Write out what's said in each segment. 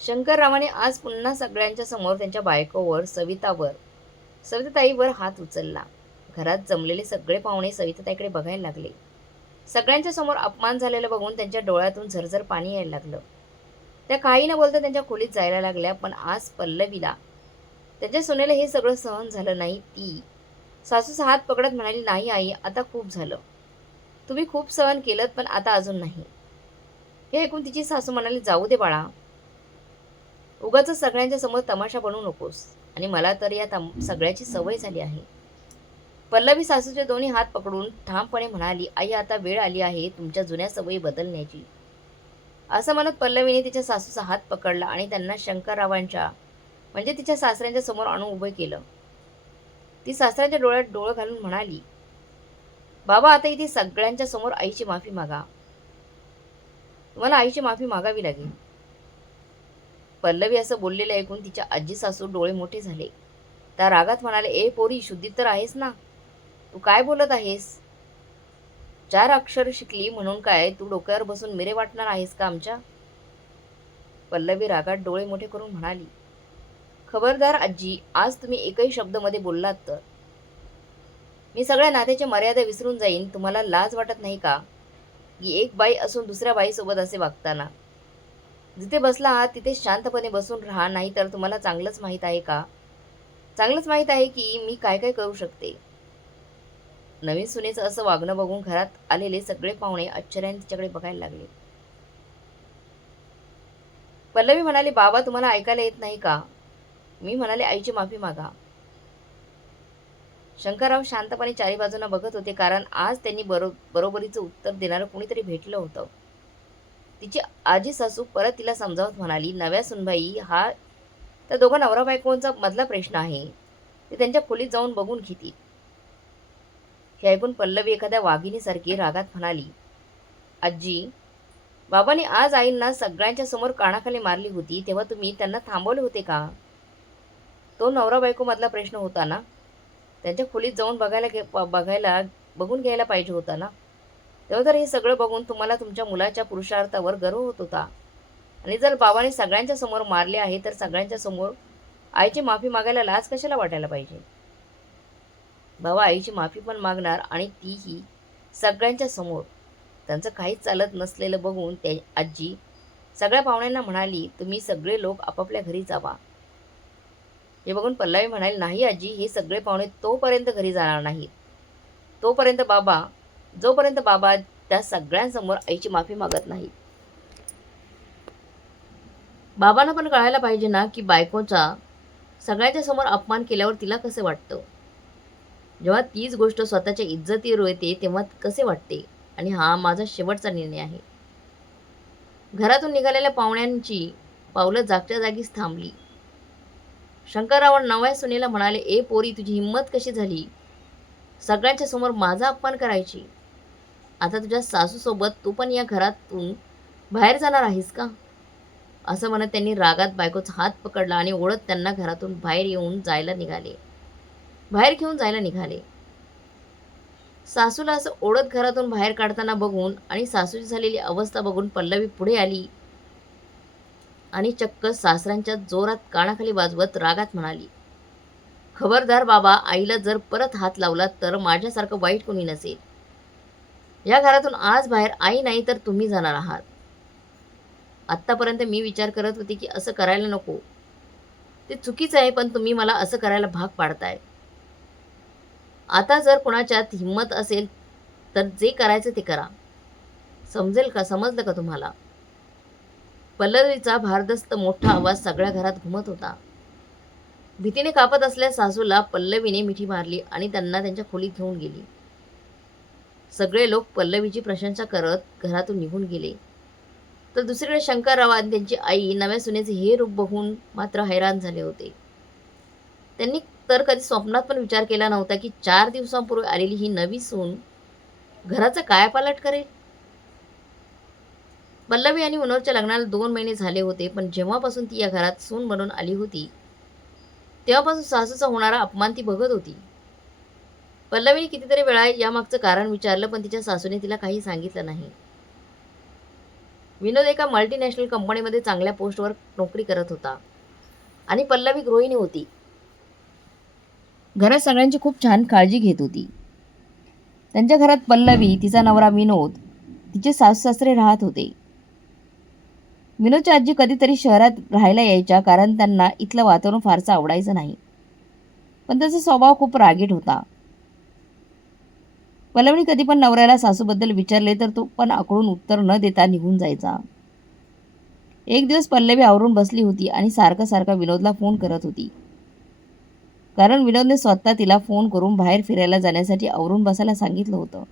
शंकररावाने आज पुन्हा सगळ्यांच्या समोर त्यांच्या बायकोवर सविताताईवर हात उचलला. घरात जमलेले सगळे पाहुणे सविताताईकडे बघायला लागले. सगळ्यांच्या समोर अपमान झालेलं बघून त्यांच्या डोळ्यातून झरझर पाणी यायला लागलं. त्या काही न बोलता त्यांच्या खोलीत जायला लागल्या. पण आज पल्लवीला त्यांच्या सुनेला हे सगळं सहन झालं नाही. ती सासूचा हात पकडत म्हणाली, "नाही आई, आता खूप झालं. तुम्ही खूप सहन केलंत, पण आता अजून नाही." हे ऐकून तिची सासू म्हणाली, "जाऊ दे बाळा, उगाचच सगळ्यांच्या समोर तमाशा बनवू नकोस. आणि मला तर या सगळ्याची सवय झाली आहे." पल्लवी सासूचे दोन्ही हात पकडून ठामपणे म्हणाली, "आई, आता वेळ आली आहे तुमच्या जुन्या सवयी बदलण्याची." असं म्हणत पल्लवीने तिच्या सासूचा हात पकडला आणि त्यांना शंकररावांच्या म्हणजे तिच्या सासऱ्यांच्या समोर आणून उभे केलं. ती सासऱ्यांच्या डोळ्यात डोळं घालून म्हणाली, "बाबा, आता इथे सगळ्यांच्या समोर आईची माफी मागा. तुम्हाला आईची माफी मागावी लागेल." पल्लवी असं बोललेलं ऐकून तिच्या आजी सासू डोळे मोठे झाले. त्या रागात म्हणाले, "ए पोरी, शुद्धी तर आहेस ना? तू काय बोलत आहेस? 4 अक्षर शिकली म्हणून काय तू डोक्यावर बसून मिरे वाटणार आहेस का आमच्या?" पल्लवी रागात डोळे मोठे करून म्हणाली, "खबरदार आजी, आज तुम्ही एकही शब्दामध्ये बोललात तर मी सगळ्या नात्याची मर्यादा विसरून जाईन. तुम्हाला लाज वाटत नाही का, की एक बाई असून दुसऱ्या बाईसोबत असे वागताना? जिथे बसला आहात तिथे शांतपणे बसून राहा, नाही तर तुम्हाला चांगलंच माहीत आहे की मी काय काय करू शकते." नवीन सुनेचं असं वागणं बघून घरात आलेले सगळे पाहुणे आश्चर्याने तिच्याकडे बघायला लागले. पल्लवी म्हणाली, "बाबा, तुम्हाला ऐकायला येत नाही का? मी म्हणाले आईची माफी मागा." शंकरराव शांतपणे चारी बाजूंना बघत होते, कारण आज त्यांनी बरोबरीचं उत्तर देणारं कुणीतरी भेटलं होतं. तिची आजी सासू परत तिला समजावत म्हणाली, "नव्या सुनबाई, हा त्या दोघा नवरा बायकोंचा मधला प्रश्न आहे. ते त्यांच्या खोलीत जाऊन बघून घेतील." हे ऐकून पल्लवी एखाद्या वाघिणीसारखी रागात म्हणाली, "आजी, बाबांनी आज आईंना सगळ्यांच्या समोर कानाखाली मारली होती, तेव्हा तुम्ही त्यांना थांबवले होते का? तो नवरा बायको मधला प्रश्न होता ना? त्यांच्या खोलीत जाऊन बघून घ्यायला पाहिजे होता ना? तेव्हा तर हे सगळं बघून तुम्हाला तुमच्या मुलाच्या पुरुषार्थावर गर्व होत होता. आणि जर बाबांनी सगळ्यांच्या समोर मारले आहे, तर सगळ्यांच्या समोर आईची माफी मागायला लाज कशाला वाटायला पाहिजे? बाबा आईची माफी पण मागणार, आणि तीही सगळ्यांच्या समोर." त्यांचं काहीच चालत नसलेलं बघून त्या आजी सगळ्या पाहुण्यांना म्हणाली, "तुम्ही सगळे लोक आपापल्या घरी जावा." हे बघून पल्लवी म्हणाली, "नाही आजी, हे सगळे पाहुणे तोपर्यंत घरी जाणार नाहीत, तोपर्यंत बाबा जोपर्यंत बाबा त्या सगळ्यांसमोर आईची माफी मागत नाहीत." बाबांना पण कळायला पाहिजे ना, की बायकोचा सगळ्यांच्या समोर अपमान केल्यावर तिला कसं वाटतं. जेव्हा तीच गोष्ट स्वतःच्या इज्जतीवर येते तेव्हा कसे वाटते. आणि हा माझा शेवटचा निर्णय आहे. घरातून निघालेल्या पाहुण्यांची पावलं जागच्या जागीच थांबली. शंकरराव नव्या सुनेला म्हणाले, "ए पोरी, तुझी हिंमत कशी झाली सगळ्यांच्या समोर माझा अपमान करायची? आता तुझ्या सासूसोबत तू पण या घरातून बाहेर जाणार आहेस का?" असं म्हणत त्यांनी रागात बायकोचा हात पकडला आणि ओढत त्यांना घरातून बाहेर घेऊन जायला निघाले. सासूला असं ओढत घरातून बाहेर काढताना बघून आणि सासूची झालेली अवस्था बघून पल्लवी पुढे आली आणि चक्क सासऱ्यांच्या जोरात कानाखाली वाजवत रागात म्हणाली, "खबरदार बाबा, आईला जर परत हात लावला तर माझ्यासारखं वाईट कोणी नसेल. या घरातून आज बाहेर आई नाही तर तुम्ही जाणार आहात. आत्तापर्यंत मी विचार करत होते की असं करायला नको. ते चुकीचं आहे, पण तुम्ही मला असं करायला भाग पाडताय. आता जर कुणाच्यात हिंमत असेल तर जे करायचं ते करा. समजलं का तुम्हाला?" पल्लवीचा भारदस्त मोठा आवाज सगळ्या घरात घुमत होता. भीतीने कापत असलेल्या सासूला पल्लवीने मिठी मारली आणि त्यांना त्यांच्या खोलीत घेऊन गेली. सगळे लोक पल्लवीची प्रशंसा करत घरातून निघून गेले. तर दुसरीकडे शंकरराव आणि त्यांची आई नव्या सुनेचे हे रूप बघून मात्र हैराण झाले होते. त्यांनी तर कधी स्वप्नात पण विचार केला नव्हता की 4 दिवसांपूर्वी आलेली ही नवी सून घराचा कायापालट करेल. पल्लवी आणि मनोहरच्या लग्नाला 2 महिने झाले होते, पण जेव्हापासून ती या घरात सून बनून आली होती तेव्हापासून सासूचा होणारा अपमान ती बघत होती. पल्लवीने कितीतरी वेळा यामागचं कारण विचारलं, पण तिच्या सासूने तिला काही सांगितलं नाही. विनोद एका मल्टीनॅशनल कंपनीमध्ये चांगल्या पोस्टवर नोकरी करत होता आणि पल्लवी गृहिणी होती. घरात सगळ्यांची खूप छान काळजी घेत होती. त्यांच्या घरात पल्लवी, तिचा नवरा विनोद, तिचे सासू-सासरे राहत होते. विनोदची आजी कधीतरी शहरात राहायला यायच्या कारण त्यांना इथलं वातावरण फारसं आवडायचं नाही. पण त्याचा स्वभाव खूप रागीट होता. पल्लवीने कधी पण नवऱ्याला सासूबद्दल विचारले तर तो पण आकडून उत्तर न देता निघून जायचा. एक दिवस पल्लवी आवरून बसली होती आणि सारखा सारखा विनोदला फोन करत होती. कारण विनोदने स्वतः तिला फोन करून बाहेर फिरायला जाण्यासाठी आवरून बसायला सांगितलं होतं.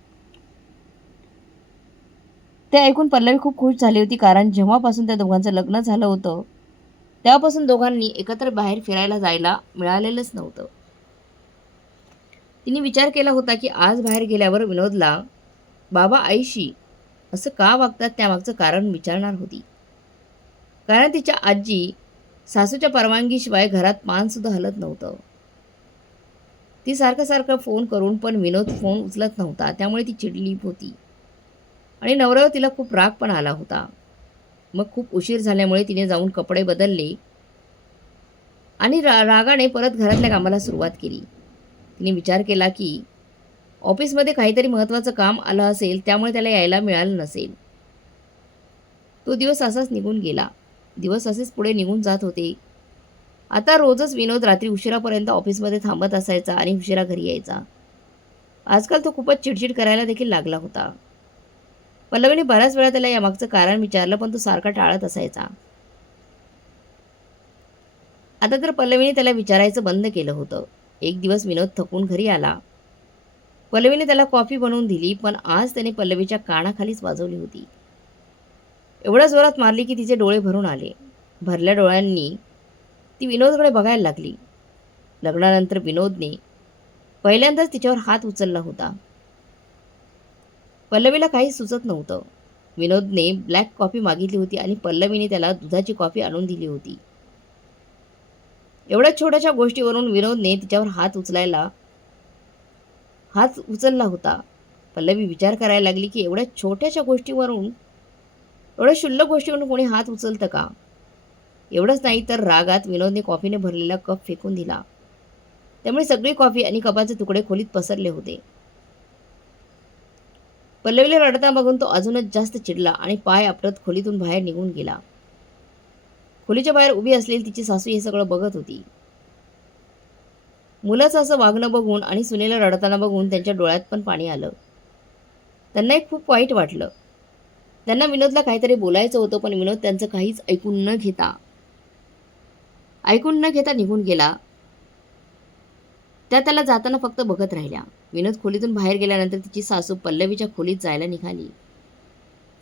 ते ऐकून पल्लवी खूप खुश झाली होती कारण जेव्हापासून त्या दोघांचं लग्न झालं होतं तेव्हापासून दोघांनी एकत्र बाहेर फिरायला जायला मिळालेलंच नव्हतं. तिने विचार केला होता की आज बाहेर गेल्यावर विनोदला बाबा आईशी असं का वागतात त्यामागचं कारण विचारणार होती. कारण तिच्या आजी सासूच्या परवानगीशिवाय घरात पानसुद्धा हलत नव्हतं. ती सारखं सारखं फोन करून पण विनोद फोन उचलत नव्हता. त्यामुळे ती चिडली होती आणि नवऱ्यावर तिला खूप राग पण आला होता. मग खूप उशीर झाल्यामुळे तिने जाऊन कपडे बदलले आणि रागाने परत घरातल्या कामाला सुरुवात केली. तिने विचार केला की ऑफिसमध्ये काहीतरी महत्त्वाचं काम आलं असेल त्यामुळे त्याला यायला मिळालं नसेल. तो दिवस असाच निघून गेला. दिवस असेच पुढे निघून जात होते. आता रोजच विनोद रात्री उशिरापर्यंत ऑफिसमध्ये थांबत असायचा आणि उशिरा घरी यायचा. आजकाल तो खूपच चिडचिड करायला देखील लागला होता. पल्लवीने बऱ्याच वेळा त्याला यामागचं कारण विचारलं पण तो सारखा टाळत असायचा. आता तर पल्लवीने त्याला विचारायचं बंद केलं होतं. एक दिवस विनोद थकून घरी आला. पल्लवीने त्याला कॉफी बनवून दिली पण आज त्याने पल्लवीच्या कानाखालीच वाजवली होती. एवढ्या जोरात मारली की तिचे डोळे भरून आले. भरल्या डोळ्यांनी ती विनोदकडे बघायला लागली. लग्नानंतर विनोदने पहिल्यांदाच तिच्यावर हात उचलला होता. पल्लवीला काही सुचत नव्हतं. विनोदने ब्लॅक कॉफी मागितली होती आणि पल्लवीने त्याला दुधाची कॉफी आणून दिली होती. एवढ्या छोट्याशा गोष्टीवरून विनोदने तिच्यावर हात उचलला होता. पल्लवी विचार करायला लागली की एवढ्या छोट्याशा गोष्टीवरून, एवढ्या क्षुल्लक गोष्टीवरून कोणी हात उचलतं का? एवढंच नाही तर रागात विनोदने कॉफीने भरलेला कप फेकून दिला. त्यामुळे सगळी कॉफी आणि कपाचे तुकडे खोलीत पसरले होते. पल्लवीला रडताना बघून तो अजूनच जास्त चिडला आणि पाय आपटत खोलीतून बाहेर निघून गेला. खोलीच्या बाहेर उभी असलेली तिची सासू हे सगळं बघत होती. मुलाचं असं वागणं बघून आणि सुनेला रडताना बघून त्यांच्या डोळ्यात पण पाणी आलं. त्यांनाही खूप वाईट वाटलं. त्यांना विनोदला काहीतरी बोलायचं होतं पण विनोद त्यांचं काहीच ऐकून न घेता निघून गेला. त्या त्याला जाताना फक्त बघत राहिल्या. विनोद खोलीतून बाहेर गेल्यानंतर तिची सासू पल्लवीच्या खोलीत जायला निघाली.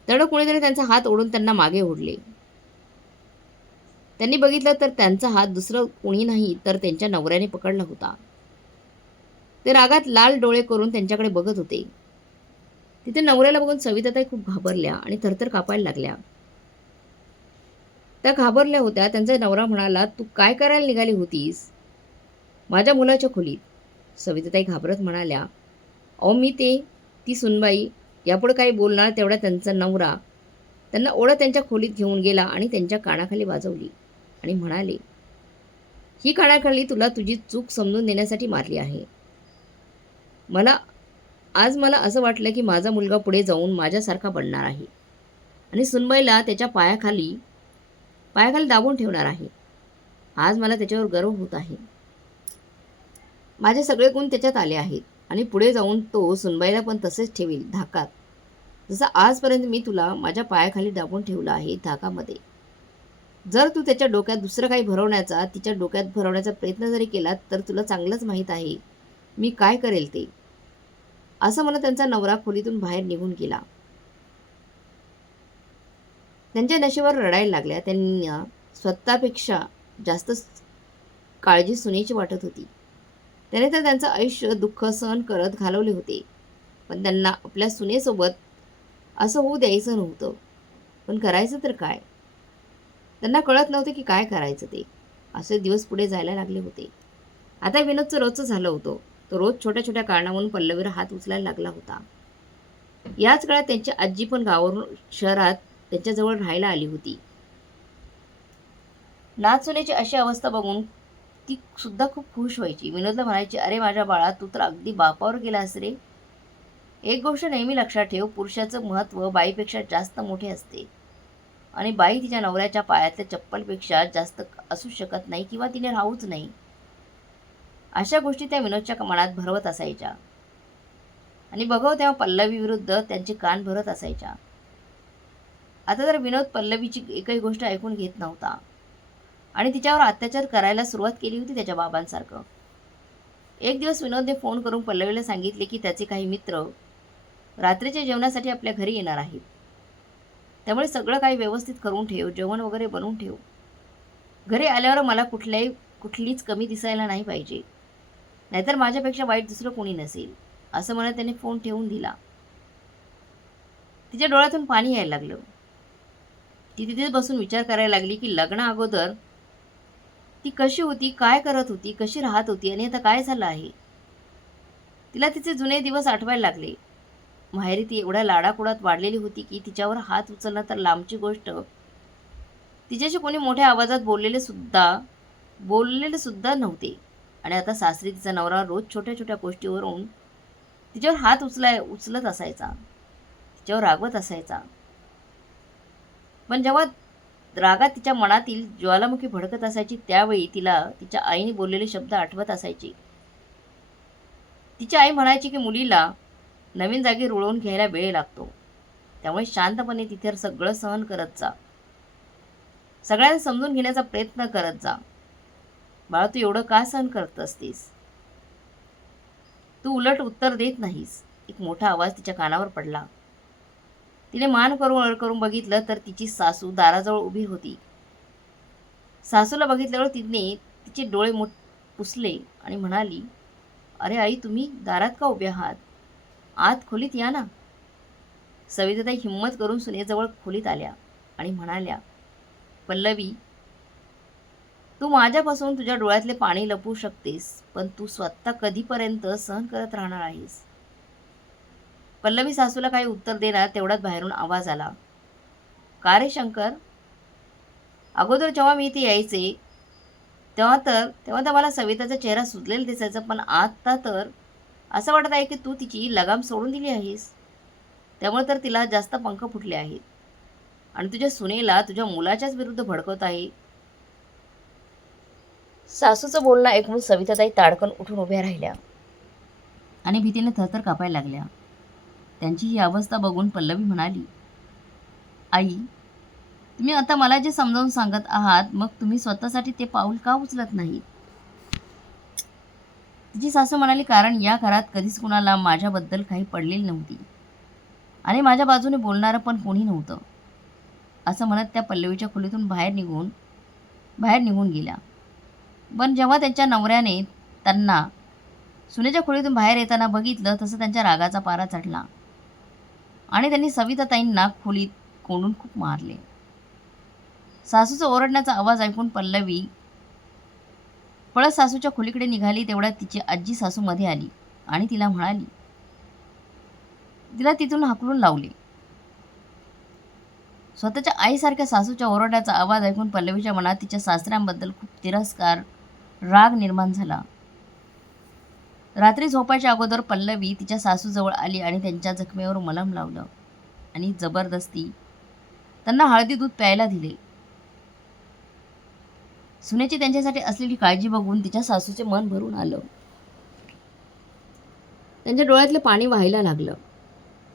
तेवढं कोणीतरी त्यांचा हात ओढून त्यांना मागे ओढले. त्यांनी बघितलं तर त्यांचा हात दुसरं कोणी नाही तर त्यांच्या नवऱ्याने पकडला होता. ते रागात लाल डोळे करून त्यांच्याकडे बघत होते. तिथे नवऱ्याला बघून सविताताई खूप घाबरल्या आणि थरथर कापायला लागल्या. त्या घाबरल्या होत्या. त्यांचा नवरा म्हणाला, "तू काय करायला निघाली होतीस?" "माझ्या मुलाच्या खोलीत." सविताताई घाबरत म्हणाल्या, "अहो ती सुनबाई." यापुढे काही बोलणार तेवढा त्यांचा नवरा त्यांना ओढत त्यांच्या खोलीत घेऊन गेला आणि त्यांच्या कानाखाली वाजवली आणि म्हणाले, "ही कानाखाली तुला तुझी चूक समजून देण्यासाठी मारली आहे. आज मला असं वाटलं की माझा मुलगा पुढे जाऊन माझ्यासारखा बनणार आहे आणि सुनबाईला त्याच्या पायाखाली दाबून ठेवणार आहे. आज मला त्याच्यावर गर्व होत आहे. माझे सगळे गुण त्याच्यात आले आहेत आणि पुढे जाऊन तो सुनबाईला पण तसेच ठेवेल धाकात, जसं आजपर्यंत मी तुला माझ्या पायाखाली दाबून ठेवलं आहे धाकामध्ये. जर तू त्याच्या डोक्यात दुसरं काही तिच्या डोक्यात भरवण्याचा प्रयत्न जरी केला तर तुला चांगलंच माहीत आहे मी काय करेल ते." असं म्हणत त्यांचा नवरा खोलीतून बाहेर निघून गेला. त्यांच्या नशेवर रडायला लागल्या. त्यांना स्वतःपेक्षा जास्त काळजी सुनेची वाटत होती. त्याने तर त्यांचं आयुष्य दुःख सहन करत घालवले होते. पण त्यांना आपल्या सुनेसोबत असं होऊ द्यायचं नव्हतं. पण करायचं तर काय? त्यांना कळत नव्हते की काय करायचं ते. असे दिवस पुढे जायला लागले होते. आता विनोदचं रोजचं झालं होतं. तो रोज छोट्या छोट्या कारणावरून पल्लवीवर हात उचलायला लागला होता. याच काळात त्यांची आजी पण गावावरून शहरात त्यांच्याजवळ राहायला आली होती. नाचसुनेची अशी अवस्था बघून ती सुद्धा खूप खुश व्हायची. विनोदला म्हणायची, "अरे माझ्या बाळा, तू तर अगदी बापावर गेलास रे. एक गोष्ट नेहमी लक्षात ठेव, पुरुषाचं महत्त्व बाईपेक्षा जास्त मोठे असते आणि बाई तिच्या नवऱ्याच्या पायातल्या चप्पलपेक्षा जास्त असू शकत नाही किंवा तिने राहूच नाही." अशा गोष्टी त्या विनोदच्या मनात भरवत असायच्या आणि बघाव तेव्हा पल्लवी विरुद्ध त्यांचे कान भरत असायच्या. आता तर विनोद पल्लवीची एकही गोष्ट ऐकून घेत नव्हता आणि तिच्यावर अत्याचार करायला सुरुवात केली होती त्याच्या बाबांसारखं. एक दिवस विनोदने फोन करून पल्लवीला सांगितले की त्याचे काही मित्र रात्रीच्या जेवणासाठी आपल्या घरी येणार आहेत. त्यामुळे सगळं काही व्यवस्थित करून ठेव, जेवण वगैरे बनवून ठेव. घरी आल्यावर मला कुठलीच कमी दिसायला नाही पाहिजे, नाहीतर माझ्यापेक्षा वाईट दुसरं कोणी नसेल, असं म्हणत त्याने फोन ठेवून दिला. तिच्या डोळ्यातून पाणी यायला लागलं. ती तिथेच बसून विचार करायला लागली की लग्ना अगोदर ती कशी होती, काय करत होती, कशी राहत होती आणि आता काय झालं आहे. तिला तिचे जुने दिवस आठवायला लागले. माहेरी ती एवढ्या लाडाकुडात वाढलेली होती की तिच्यावर हात उचलणं तर लांबची गोष्ट, तिच्याशी कोणी मोठ्या आवाजात बोललेले सुद्धा नव्हते. आणि आता सासरी तिचा नवरा रोज छोट्या छोट्या गोष्टीवरून तिच्यावर हात उचलत असायचा, तिच्यावर रागवत असायचा. पण जेव्हा रागात तिच्या मनातील ज्वालामुखी भडकत असायची त्यावेळी तिला तिच्या आईने बोललेले शब्द आठवत असायचे. तिची आई म्हणायची की मुलीला नवीन जागी रुळवून घ्यायला वेळ लागतो, त्यामुळे शांतपणे तिथे सगळं सहन करत जा, सगळ्यांना समजून घेण्याचा प्रयत्न करत जा. बाळा, तू एवढं का सहन करत असतेस, तू उलट उत्तर देत नाहीस. एक मोठा आवाज तिच्या कानावर पडला. तिने मान करून करून बघितलं तर तिची सासू दाराजवळ उभी होती. सासूला बघितल्यावर तिने तिचे डोळे पुसले आणि म्हणाली, "अरे आई, तुम्ही दारात का उभे आहात? आत खोलीत या ना." सविताताई हिंमत करून सुनेजवळ खोलीत आल्या आणि म्हणाल्या, "पल्लवी, तू माझ्यापासून तुझ्या डोळ्यातले पाणी लपवू शकतेस, पण तू स्वतः कधीपर्यंत सहन करत राहणार आहेस?" पल्लवी सासूला काही उत्तर देणार तेवढ्यात बाहेरून आवाज आला, "का रे शंकर, अगोदर जेव्हा मी इथे यायचे तेव्हा तर मला सविताचा चेहरा सुजलेला दिसायचा, पण आता तर असं वाटत आहे की तू तिची लगाम सोडून दिली आहेस. त्यामुळे तर तिला जास्त पंख फुटले आहेत आणि तुझ्या सुनेला तुझ्या मुलाच्याच विरुद्ध भडकवत आहे." सासूचं बोलणं ऐकून सविताताई ताडकन उठून उभ्या राहिल्या आणि भीतीने थरथर कापायला लागल्या. त्यांची ही अवस्था बघून पल्लवी म्हणाली, "आई, तुम्ही आता मला जे समजावून सांगत आहात, मग तुम्ही स्वतःसाठी ते पाऊल का उचलत नाही?" तिची सासू म्हणाली, "कारण या घरात कधीच कुणाला माझ्याबद्दल काही पडलेली नव्हती आणि माझ्या बाजूने बोलणारं पण कोणी नव्हतं." असं म्हणत त्या पल्लवीच्या खोलीतून बाहेर निघून गेल्या. पण जेव्हा त्यांच्या नवऱ्याने त्यांना सुनेच्या खोलीतून बाहेर येताना बघितलं, तसं त्यांच्या रागाचा पारा चढला आणि त्यांनी सविताताईंना खोलीत कोंडून खूप मारले. सासूचा ओरडण्याचा आवाज ऐकून पल्लवी पळत सासूच्या खोलीकडे निघाली. तेवढ्यात तिची आजी सासू मध्ये आली आणि तिला तिथून हाकलून लावले. स्वतःच्या आईसारख्या सासूच्या ओरडण्याचा आवाज ऐकून पल्लवीच्या मनात तिच्या सासऱ्यांबद्दल खूप तिरस्कार, राग निर्माण झाला. रात्री झोपायच्या अगोदर पल्लवी तिच्या सासूजवळ आली आणि त्यांच्या जखमेवर मलम लावलं आणि जबरदस्ती त्यांना हळदी दूध प्यायला दिले. सुनेची त्यांच्यासाठी असलेली काळजी बघून तिच्या सासूचे मन भरून आलं. त्यांच्या डोळ्यातलं पाणी व्हायला लागलं.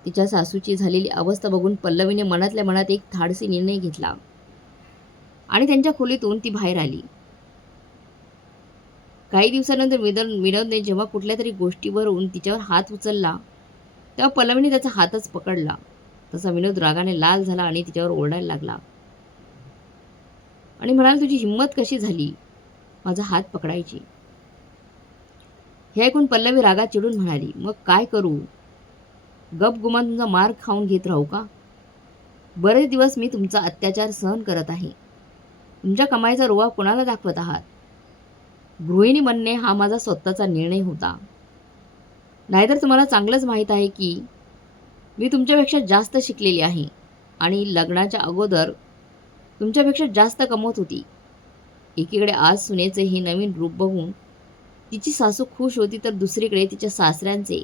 तिच्या सासूची झालेली अवस्था बघून पल्लवीने मनातल्या मनात एक धाडसी निर्णय घेतला आणि त्यांच्या खोलीतून ती बाहेर आली. काही दिवसानंतर विनोदने जेव्हा कुठल्या तरी गोष्टीवरून तिच्यावर हात उचलला, तेव्हा पल्लवीने त्याचा हातच पकडला. तसा विनोद रागाने लाल झाला आणि तिच्यावर ओरडायला लागला आणि म्हणाला, "तुझी हिंमत कशी झाली माझा हात पकडायची?" हे ऐकून पल्लवी रागात चिडून म्हणाली, "मग काय करू? गपगुमान तुमचा मार खाऊन घेत राहू का? बरेच दिवस मी तुमचा अत्याचार सहन करत आहे. तुमच्या कमाईचा रुबाब कोणाला दाखवत आहात? गृहिणी बनणे हा माझा स्वतःचा निर्णय होता. नाहीतर तुम्हाला चांगलंच माहीत आहे की मी तुमच्यापेक्षा जास्त शिकलेली आहे आणि लग्नाच्या अगोदर तुमच्यापेक्षा जास्त कमवत होती. एकीकडे आज सुनेचे हे नवीन रूप बघून तिची सासू खुश होती, तर दुसरीकडे तिच्या सासऱ्यांचे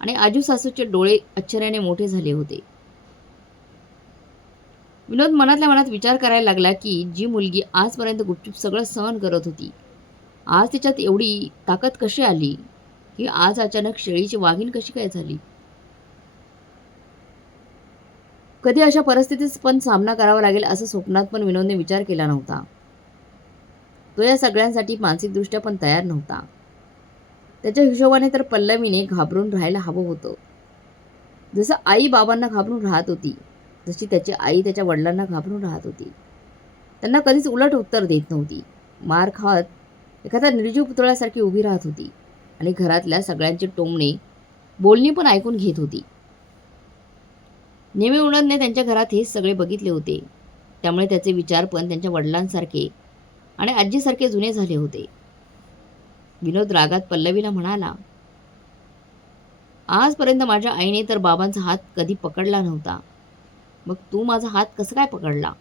आणि आजू सासूचे डोळे आश्चर्याने मोठे झाले होते. विनोद मनातल्या मनात विचार करायला लागला की जी मुलगी आजपर्यंत गुपचूप सगळं सहन करत होती, आज तिच्यात एवढी ताकद कशी आली, की आज अचानक शेळीची वाघीण कशी काय झाली. कधी अशा परिस्थितीत पण सामना करावा लागेल असं स्वप्नात पण विनोदने विचार केला नव्हता. तो या सगळ्यांसाठी मानसिकदृष्ट्या पण तयार नव्हता. त्याच्या हिशोबाने तर पल्लवीने घाबरून राहायला हवं होतं. जसं आई बाबांना घाबरून राहत होती, जशी त्याची आई त्याच्या वडिलांना घाबरून राहत होती. त्यांना कधीच उलट उत्तर देत नव्हती. मार खात एखाद्या निर्जीव पुतळ्यासारखी उभी राहत होती आणि घरातल्या सगळ्यांचे टोमणे बोलणी पण ऐकून घेत होती. नेहमी विनोदने त्यांच्या घरात हेच सगळे बघितले होते, त्यामुळे त्याचे विचार पण त्यांच्या वडिलांसारखे आणि आजीसारखे जुने झाले होते. विनोद रागात पल्लवीला म्हणाला, आजपर्यंत माझ्या आईने तर बाबांचा हात कधी पकडला नव्हता, मग तू माझा हात कसं काय पकडला.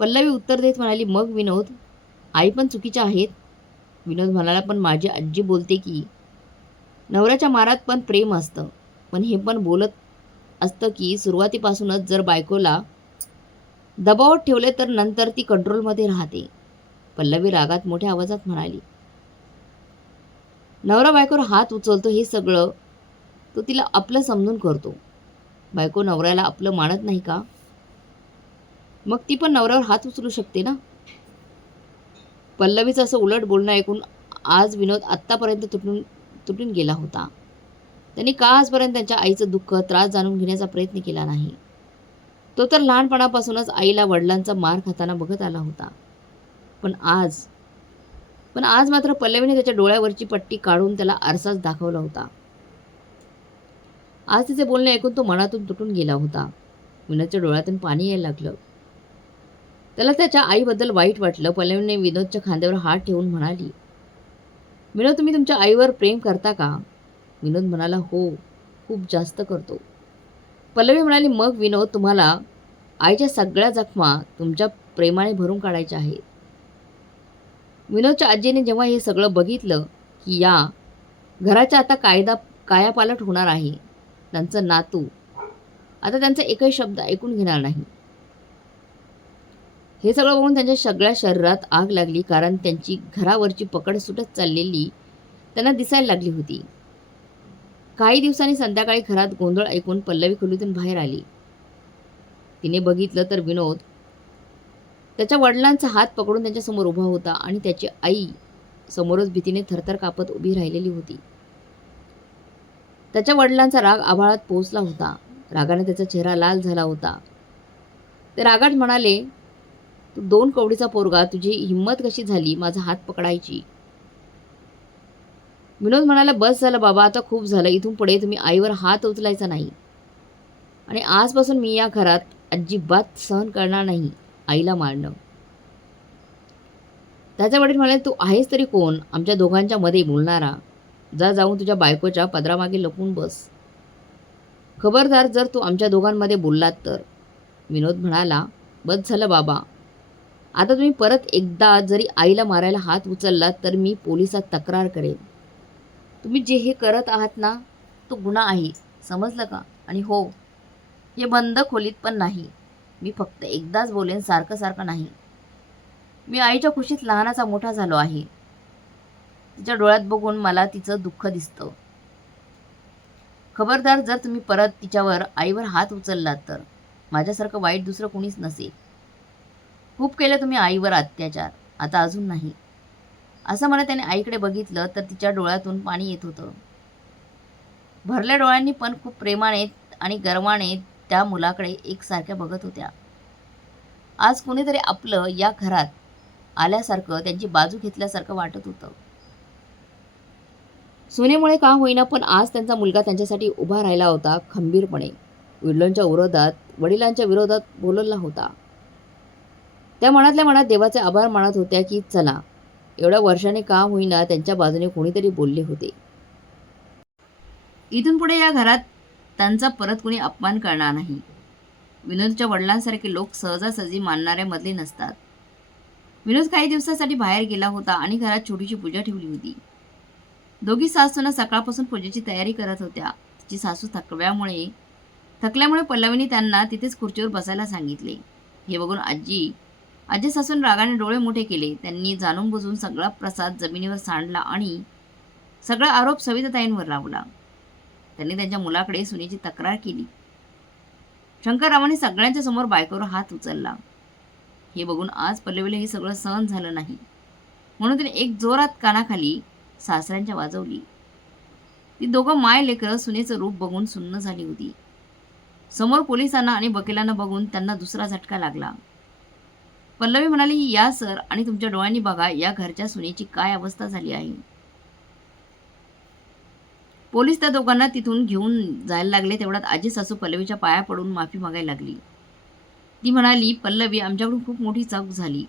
पल्लवी उत्तर देत म्हणाली, मग विनोद, आई पण चुकीच्या आहेत. विनोद म्हणाला, पण माझी आजी बोलते की नवऱ्याच्या मारात पण प्रेम असतं, पण हे पण बोलत असतं की सुरुवातीपासूनच जर बायकोला दबावात ठेवले तर नंतर ती कंट्रोलमध्ये राहते. पल्लवी रागात मोठ्या आवाजात म्हणाली, नवरा बायकोवर हात उचलतो हे सगळं तो तिला आपलं समजून करतो. बायको नवऱ्याला आपलं मानत नाही का? मग ती पण नवऱ्यावर हात उचलू शकते ना. पल्लवीचं असं उलट बोलणं ऐकून आज विनोद आत्तापर्यंत तुटून तुटून गेला होता. त्यांनी का आजपर्यंत त्यांच्या आईचं दुःख त्रास जाणून घेण्याचा प्रयत्न केला नाही. तो तर लहानपणापासूनच आईला वडिलांचा मार खाताना बघत आला होता. पण आज मात्र पल्लवीने त्याच्या डोळ्यावरची पट्टी काढून त्याला आरसाच दाखवला होता. आज तिचे बोलणे ऐकून तो मनातून तुटून गेला होता. विनोदच्या डोळ्यातून पाणी यायला लागलं. त्याला त्याच्या आईबद्दल वाईट वाटलं. पल्लवीने विनोदच्या खांद्यावर हात ठेवून म्हणाली, विनोद, तुम्ही तुमच्या आईवर प्रेम करता का? विनोद म्हणाला, हो, खूप जास्त करतो. पल्लवी म्हणाली, मग विनोद, तुम्हाला आईच्या सगळ्या जखमा तुमच्या प्रेमाने भरून काढायच्या आहेत. विनोदच्या आजीने जेव्हा हे सगळं बघितलं की या घराच्या आता कायापालट होणार आहे, त्यांचं नातू आता त्यांचा एकही शब्द ऐकून घेणार नाही, हे सगळं बघून त्यांच्या सगळ्या शरीरात आग लागली. कारण त्यांची घरावरची पकड सुटत चाललेली त्यांना दिसायला लागली होती. काही दिवसांनी संध्याकाळी घरात गोंधळ ऐकून पल्लवी खोलीतून बाहेर आली. तिने बघितलं तर विनोद त्याच्या वडिलांचा हात पकडून त्यांच्यासमोर उभा होता आणि त्याची आई समोरच भीतीने थरथर कापत उभी राहिलेली होती. त्याच्या वडिलांचा राग आभाळात पोहोचला होता. रागाने त्याचा चेहरा लाल झाला होता. ते रागात म्हणाले, तू 2 कवडीचा पोरगा, तुझी हिंमत कशी झाली माझा हात पकडायची. विनोद म्हणाला, बस झालं बाबा, आता खूप झालं. इथून पुढे तुम्ही आईवर हात उचलायचा नाही आणि आजपासून मी या घरात अजिबात सहन करणार नाही आईला मारणं. त्याचे वडील म्हणाले, तू आहेस तरी कोण आमच्या दोघांच्या मध्ये बोलणारा? जा, जाऊन तुझ्या बायकोच्या पदरामागे लपून बस. खबरदार जर तू आमच्या दोघांमध्ये बोललात तर. विनोद म्हणाला, बस झालं बाबा, आता तुम्ही परत एकदा जरी आईला मारायला हात उचललात तर मी पोलिसात तक्रार करेन. तुम्ही जे हे करत आहात ना, तो गुन्हा आहे, समजलं का? आणि हो, हे बंद खोलीत पण नाही. मी फक्त एकदाच बोलेन, सारखं सारखं नाही. मी आईच्या खुशीत लहानाचा मोठा झालो आहे. तिच्या डोळ्यात बघून मला तिचं दुःख दिसतं. खबरदार जर तुम्ही परत तिच्यावर आईवर हात उचललात तर माझ्यासारखं वाईट दुसरं कोणीच नसेल. खूप केलं तुम्ही आईवर अत्याचार, आता अजून नाही. असं म्हणत त्याने आईकडे बघितलं तर तिच्या डोळ्यातून पाणी येत होतं. भरल्या डोळ्यांनी पण खूप प्रेमाने आणि गर्वाने त्या मुलाकडे एकसारख्या बघत होत्या. आज कुणीतरी आपलं या घरात आल्यासारखं, त्यांची बाजू घेतल्यासारखं वाटत होतं. सुनेमुळे का होईना पण आज त्यांचा मुलगा त्यांच्यासाठी उभा राहिला होता खंबीरपणे. वडिलांच्या विरोधात बोलला होता. त्या मनातल्या मनात देवाचे आभार मानत होत्या की चला, एवढ्या वर्षाने का होईना त्यांच्या बाजूने कोणीतरी बोलले होते. इथून पुढे या घरात त्यांचा परत कोणी अपमान करणार नाही. विनोदच्या वडिलांसारखे लोक सहजासहजी मानणाऱ्यामधले नसतात. विनोद काही दिवसासाठी बाहेर गेला होता आणि घरात छोटीशी पूजा ठेवली होती. दोघी सासूना सकाळपासून पूजेची तयारी करत होत्या. तिची सासू थकल्यामुळे पल्लवीने त्यांना तिथेच खुर्चीवर बसायला सांगितले. हे बघून आजी सासून रागाने डोळे मोठे केले. त्यांनी जाणून बुजून सगळा प्रसाद जमिनीवर सांडला आणि सगळा आरोप सविताताईंवर लावला. त्यांनी त्यांच्या मुलाकडे सुनेची तक्रार केली. शंकररावांनी सगळ्यांच्या समोर बायकोवर हात उचलला. हे बघून आज पल्लवीला हे सगळं सहन झालं नाही, म्हणून तिने एक जोरात कानाखाली सासऱ्यांच्या वाजवली. ती दोघं माय लेकरं सुनेचं रूप बघून सुन्न झाली होती. समोर पोलिसांना आणि वकिलांना बघून त्यांना दुसरा झटका लागला. पल्लवी म्हणाली, या सर आणि तुमच्या डोळ्यांनी बघा या घरच्या सुनेची काय अवस्था झाली आहे. पोलीस त्या दोघांना तिथून घेऊन जायला लागले. तेवढ्यात आजी सासू पल्लवीच्या पाया पडून माफी मागायला लागली. ती म्हणाली, पल्लवी, आमच्याकडून खूप मोठी चूक झाली.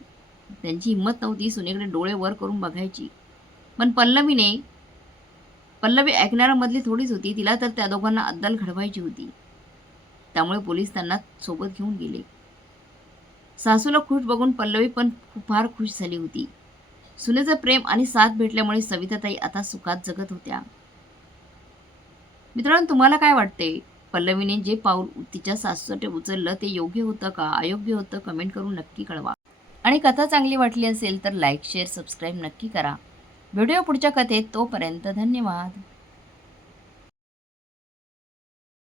त्यांची हिंमत नव्हती सुनेकडे डोळे वर करून बघायची. पण पल्लवी ऐकणाऱ्यामधली थोडीच होती. तिला तर त्या दोघांना अद्दल घडवायची होती. त्यामुळे पोलीस त्यांना सोबत घेऊन गेले. सासूला खुश बघून पल्लवी पण फार खुश झाली होती. सुनेचं प्रेम आणि साथ भेटल्यामुळे सविताताई आता सुखात जगत होत्या. मित्रांनो, तुम्हाला काय वाटते? पल्लवीने जे पाऊल तिच्या सासूसाठी उचललं ते योग्य होतं का अयोग्य होतं? कमेंट करून नक्की कळवा. आणि कथा चांगली वाटली असेल तर लाईक, शेअर, सबस्क्राईब नक्की करा. भेटूया पुढच्या कथेत. तोपर्यंत धन्यवाद.